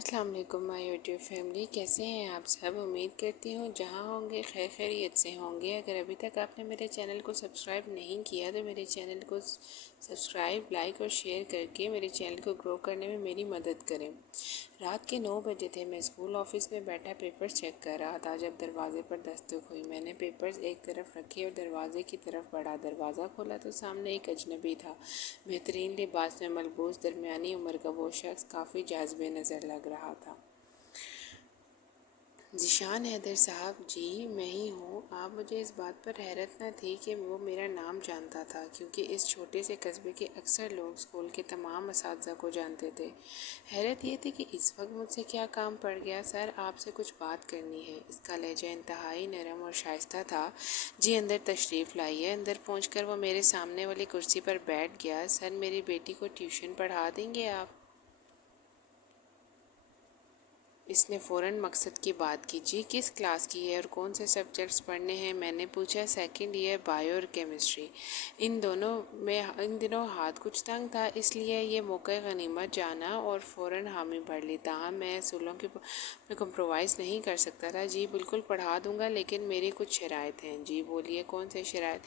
السلام علیکم مائی YouTube family, کیسے ہیں آپ سب؟ امید کرتی ہوں جہاں ہوں گے خیر خیریت سے ہوں گے۔ اگر ابھی تک آپ نے میرے چینل کو سبسکرائب نہیں کیا تو میرے چینل کو سبسکرائب، لائک اور شیئر کر کے میرے چینل کو گرو کرنے میں میری مدد کریں۔ رات کے 9 بجے تھے، میں اسکول آفس میں بیٹھا پیپرز چیک کر رہا تھا جب دروازے پر دستک ہوئی۔ میں نے پیپرز ایک طرف رکھے اور دروازے کی طرف بڑھا۔ دروازہ کھولا تو سامنے ایک اجنبی تھا، بہترین لباس میں ملبوس، درمیانی عمر کا وہ شخص کافی جاذب نظر لگ رہا تھا۔ ذیشان حیدر صاحب، جی میں ہی ہوں۔ آپ مجھے اس بات پر حیرت نہ تھی کہ وہ میرا نام جانتا تھا، کیونکہ اس چھوٹے سے قصبے کے اکثر لوگ اسکول کے تمام اساتذہ کو جانتے تھے۔ حیرت یہ تھی کہ اس وقت مجھ سے کیا کام پڑ گیا۔ سر، آپ سے کچھ بات کرنی ہے۔ اس کا لہجہ انتہائی نرم اور شائستہ تھا۔ جی اندر تشریف لائیے۔ اندر پہنچ کر وہ میرے سامنے والی کرسی پر بیٹھ گیا۔ سر، میری بیٹی کو ٹیوشن پڑھا دیں گے آپ؟ اس نے فوراً مقصد کی بات کی۔ جی کس کلاس کی ہے اور کون سے سبجیکٹس پڑھنے ہیں؟ میں نے پوچھا۔ سیکنڈ ایئر بایو اور کیمسٹری۔ ان دنوں ہاتھ کچھ تنگ تھا، اس لیے یہ موقع غنیمت جانا اور فوراً حامی بھر لی۔ تاہم میں اصولوں میں کمپرومائز نہیں کر سکتا تھا۔ جی بالکل پڑھا دوں گا، لیکن میری کچھ شرائط ہیں۔ جی بولیے، کون سے شرائط؟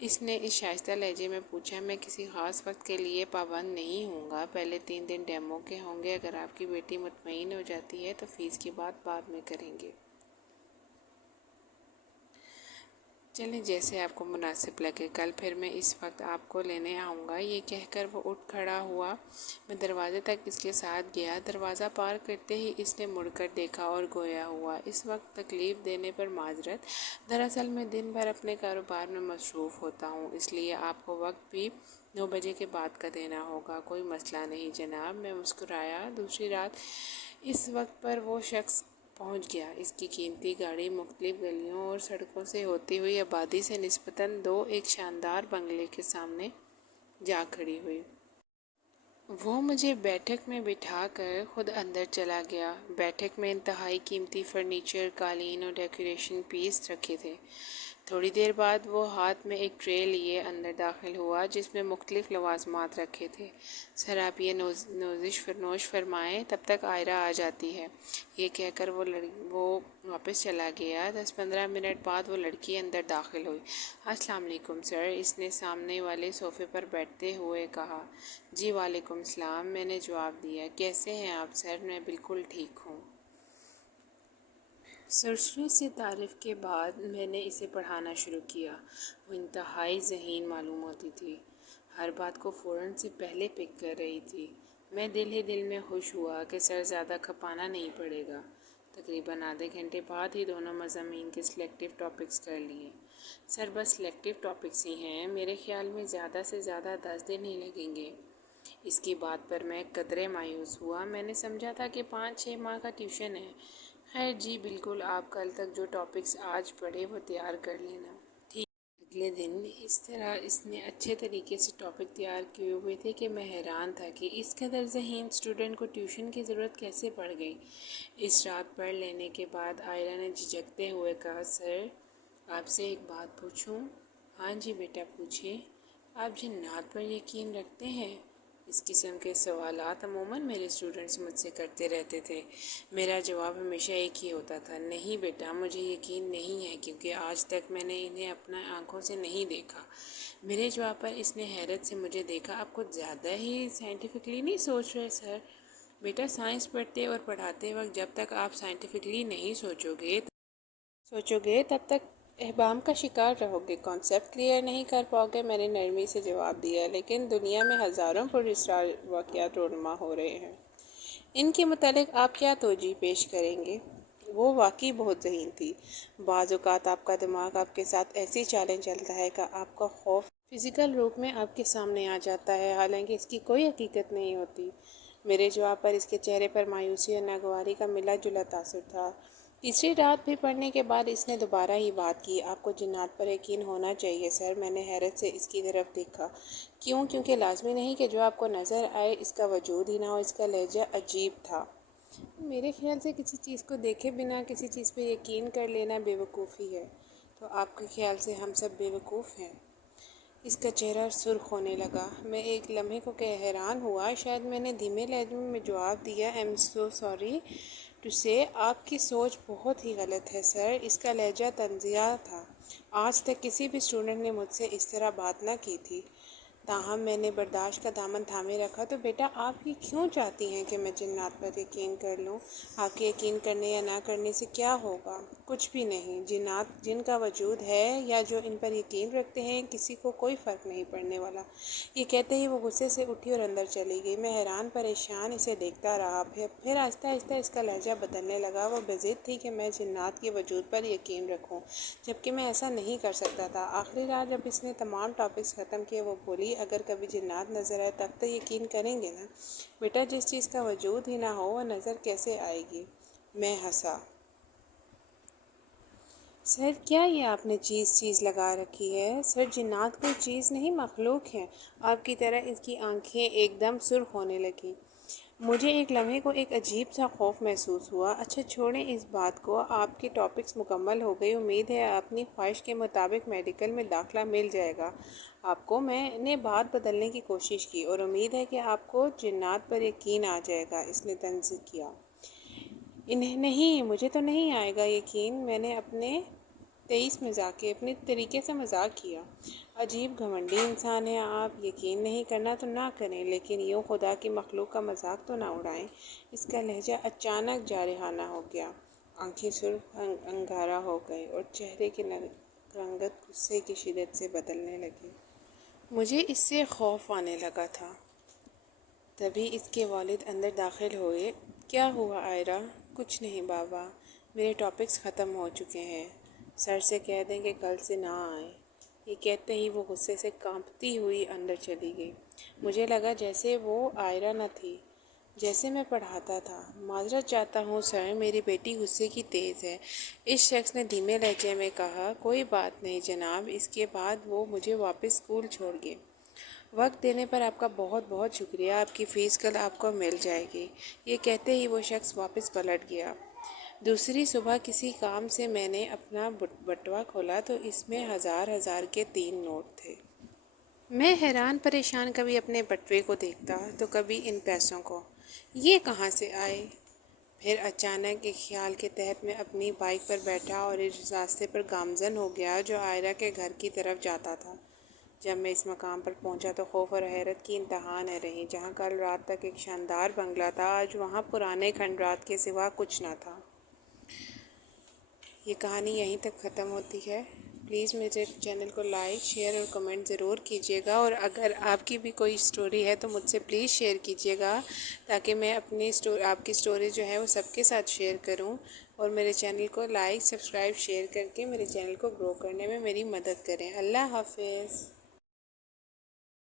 اس نے اس شائستہ لہجے میں پوچھا۔ میں کسی خاص وقت کے لیے پابند نہیں ہوں گا۔ پہلے 3 دن ڈیمو کے ہوں گے۔ اگر آپ کی بیٹی مطمئن ہو جاتی ہے تو فیس کی بات بعد میں کریں گے۔ چلیں جیسے آپ کو مناسب لگے، کل پھر میں اس وقت آپ کو لینے آؤں گا۔ یہ کہہ کر وہ اٹھ کھڑا ہوا۔ میں دروازے تک اس کے ساتھ گیا۔ دروازہ پار کرتے ہی اس نے مڑ کر دیکھا اور گویا ہوا، اس وقت تکلیف دینے پر معذرت، دراصل میں دن بھر اپنے کاروبار میں مصروف ہوتا ہوں، اس لیے آپ کو وقت بھی 9 بجے کے بعد کا دینا ہوگا۔ کوئی مسئلہ نہیں جناب، میں مسکرایا۔ دوسری رات اس وقت پر وہ شخص پہنچ گیا۔ اس کی قیمتی گاڑی مختلف گلیوں اور سڑکوں سے ہوتی ہوئی آبادی سے نسبتاً ایک شاندار بنگلے کے سامنے جا کھڑی ہوئی۔ وہ مجھے بیٹھک میں بٹھا کر خود اندر چلا گیا۔ بیٹھک میں انتہائی قیمتی فرنیچر، قالین اور ڈیکوریشن پیس رکھے تھے۔ تھوڑی دیر بعد وہ ہاتھ میں ایک ٹرے لیے اندر داخل ہوا جس میں مختلف لوازمات رکھے تھے۔ سر، آپ یہ نوش فرمائیں، تب تک آئرہ آ جاتی ہے۔ یہ کہہ کر وہ واپس چلا گیا۔ 10-15 منٹ بعد وہ لڑکی اندر داخل ہوئی۔ السلام علیکم سر، اس نے سامنے والے صوفے پر بیٹھتے ہوئے کہا۔ جی وعلیکم السلام، میں نے جواب دیا۔ کیسے ہیں آپ؟ سر، میں بالکل ٹھیک ہوں۔ سرسری سی تعریف کے بعد میں نے اسے پڑھانا شروع کیا۔ وہ انتہائی ذہین معلوم ہوتی تھی، ہر بات کو فوراً سے پہلے پک کر رہی تھی۔ میں دل ہی دل میں خوش ہوا کہ سر زیادہ کھپانا نہیں پڑے گا۔ تقریباً آدھے گھنٹے بعد ہی دونوں مضامین کے سلیکٹیو ٹاپکس کر لیے۔ سر بس سلیکٹیو ٹاپکس ہی ہیں، میرے خیال میں زیادہ سے زیادہ 10 دن ہی لگیں گے۔ اس کی بات پر میں قدرے مایوس ہوا۔ میں نے سمجھا تھا کہ 5-6 ماہ کا ٹیوشن ہے۔ خیر جی بالکل، آپ کل تک جو ٹاپکس آج پڑھے وہ تیار کر لینا۔ اگلے دن اس طرح اس نے اچھے طریقے سے ٹاپک تیار کیے ہوئے تھے کہ میں حیران تھا کہ اس قدر ذہین اسٹوڈنٹ کو ٹیوشن کی ضرورت کیسے پڑ گئی۔ اس رات پڑھ لینے کے بعد آئرہ نے جھجکتے ہوئے کہا، سر آپ سے ایک بات پوچھوں؟ ہاں جی بیٹا پوچھیے۔ آپ جنات پر یقین رکھتے ہیں؟ اس قسم کے سوالات عموماً میرے اسٹوڈنٹس مجھ سے کرتے رہتے تھے۔ میرا جواب ہمیشہ ایک ہی ہوتا تھا، نہیں بیٹا مجھے یقین نہیں ہے، کیونکہ آج تک میں نے انہیں اپنا آنکھوں سے نہیں دیکھا۔ میرے جواب پر اس نے حیرت سے مجھے دیکھا۔ آپ کچھ زیادہ ہی سائنٹیفکلی نہیں سوچ رہے سر؟ بیٹا سائنس پڑھتے اور پڑھاتے وقت جب تک آپ سائنٹیفکلی نہیں سوچو گے تب تک اہبام کا شکار رہو گے، کانسیپٹ کلیئر نہیں کر پاؤ گے۔ میں نے نرمی سے جواب دیا، لیکن دنیا میں ہزاروں پراسرار واقعات رونما ہو رہے ہیں، ان کے متعلق آپ کیا توجیہ پیش کریں گے؟ وہ واقعی بہت ذہین تھی۔ بعض اوقات آپ کا دماغ آپ کے ساتھ ایسی چالیں چلتا ہے کہ آپ کا خوف فزیکل روپ میں آپ کے سامنے آ جاتا ہے، حالانکہ اس کی کوئی حقیقت نہیں ہوتی۔ میرے جواب پر اس کے چہرے پر مایوسی اور ناگواری کا ملا جلا تاثر تھا۔ تیسری رات بھی پڑھنے کے بعد اس نے دوبارہ ہی بات کی، آپ کو جنات پر یقین ہونا چاہیے سر۔ میں نے حیرت سے اس کی طرف دیکھا۔ کیوں؟ کیونکہ لازمی نہیں کہ جو آپ کو نظر آئے اس کا وجود ہی نہ ہو۔ اس کا لہجہ عجیب تھا۔ میرے خیال سے کسی چیز کو دیکھے بنا کسی چیز پہ یقین کر لینا بے وقوفی ہے۔ تو آپ کے خیال سے ہم سب بے وقوف ہیں؟ اس کا چہرہ سرخ ہونے لگا۔ میں ایک لمحے کو حیران ہوا۔ شاید میں نے دھیمے لہجے میں جواب دیا، "I am so sorry to سے آپ کی سوچ بہت ہی غلط ہے سر"۔ اس کا لہجہ طنزیہ تھا۔ آج تک کسی بھی اسٹوڈنٹ نے مجھ سے اس طرح بات نہ کی تھی۔ تاہم میں نے برداشت کا دامن تھامے رکھا۔ "تو بیٹا آپ یہ کیوں چاہتی ہیں کہ میں جنات پر یقین کر لوں؟ آپ کے یقین کرنے یا نہ کرنے سے کیا ہوگا؟ کچھ بھی نہیں۔ جنات جن کا وجود ہے یا جو ان پر یقین رکھتے ہیں، کسی کو کوئی فرق نہیں پڑنے والا"۔ یہ کہتے ہی وہ غصے سے اٹھی اور اندر چلی گئی۔ میں حیران پریشان اسے دیکھتا رہا۔ پھر آہستہ آہستہ اس کا لہجہ بدلنے لگا۔ وہ بضد تھی کہ میں جنات کے وجود پر یقین رکھوں، جبکہ میں ایسا نہیں کر سکتا تھا۔ آخری رات جب اس نے تمام ٹاپکس ختم کیے، وہ بولی، "اگر کبھی جنات نظر آئے تب تو یقین کریں گے نا؟ بیٹا جس چیز کا وجود ہی نہ ہو وہ نظر کیسے آئے گی"۔ میں ہنسا۔ "سر کیا یہ آپ نے چیز لگا رکھی ہے"۔ "سر جنات کوئی چیز نہیں، مخلوق ہیں"۔ آپ کی طرح اس کی آنکھیں ایک دم سرخ ہونے لگیں۔ مجھے ایک لمحے کو ایک عجیب سا خوف محسوس ہوا۔ "اچھا چھوڑیں اس بات کو، آپ کی ٹاپکس مکمل ہو گئی۔ امید ہے اپنی خواہش کے مطابق میڈیکل میں داخلہ مل جائے گا آپ کو"۔ میں نے بات بدلنے کی کوشش کی۔ "اور امید ہے کہ آپ کو جنات پر یقین آ جائے گا"۔ اس نے طنز کیا۔ "نہیں، مجھے تو نہیں آئے گا یقین"۔ میں نے اپنے طریقے سے مذاق کیا۔ "عجیب گھمنڈی انسان ہیں آپ۔ یقین نہیں کرنا تو نہ کریں، لیکن یوں خدا کی مخلوق کا مذاق تو نہ اڑائیں"۔ اس کا لہجہ اچانک جارحانہ ہو گیا۔ آنکھیں سرخ انگارہ ہو گئیں اور چہرے کی رنگت غصے کی شدت سے بدلنے لگی۔ مجھے اس سے خوف آنے لگا تھا۔ تبھی اس کے والد اندر داخل ہوئے۔ "کیا ہوا آئرہ"۔ "کچھ نہیں بابا، میرے ٹاپکس ختم ہو چکے ہیں۔ سر سے کہہ دیں کہ کل سے نہ آئیں"۔ یہ کہتے ہی وہ غصے سے کانپتی ہوئی اندر چلی گئی۔ مجھے لگا جیسے وہ آئرہ نہ تھی، جیسے میں پڑھاتا تھا۔ "معذرت چاہتا ہوں سر، میری بیٹی غصے کی تیز ہے"۔ اس شخص نے دھیمے لہجے میں کہا۔ "کوئی بات نہیں جناب"۔ اس کے بعد وہ مجھے واپس اسکول چھوڑ گئے۔ "وقت دینے پر آپ کا بہت بہت شکریہ۔ آپ کی فیس کل آپ کو مل جائے گی"۔ یہ کہتے ہی وہ شخص واپس پلٹ گیا۔ دوسری صبح کسی کام سے میں نے اپنا بٹوا کھولا تو اس میں ہزار کے 3 نوٹ تھے۔ میں حیران پریشان کبھی اپنے بٹوے کو دیکھتا تو کبھی ان پیسوں کو۔ یہ کہاں سے آئے؟ پھر اچانک ایک خیال کے تحت میں اپنی بائیک پر بیٹھا اور اس راستے پر گامزن ہو گیا جو آئرہ کے گھر کی طرف جاتا تھا۔ جب میں اس مقام پر پہنچا تو خوف اور حیرت کی انتہا نہ رہی۔ جہاں کل رات تک ایک شاندار بنگلہ تھا، آج وہاں پرانے کھنڈرات کے سوا کچھ نہ تھا۔ یہ کہانی یہیں تک ختم ہوتی ہے۔ پلیز میرے چینل کو لائک، شیئر اور کمنٹ ضرور کیجیے گا، اور اگر آپ کی بھی کوئی سٹوری ہے تو مجھ سے پلیز شیئر کیجیے گا، تاکہ میں اپنی آپ کی سٹوری جو ہے وہ سب کے ساتھ شیئر کروں، اور میرے چینل کو لائک، سبسکرائب، شیئر کر کے میرے چینل کو گرو کرنے میں میری مدد کریں۔ اللہ حافظ۔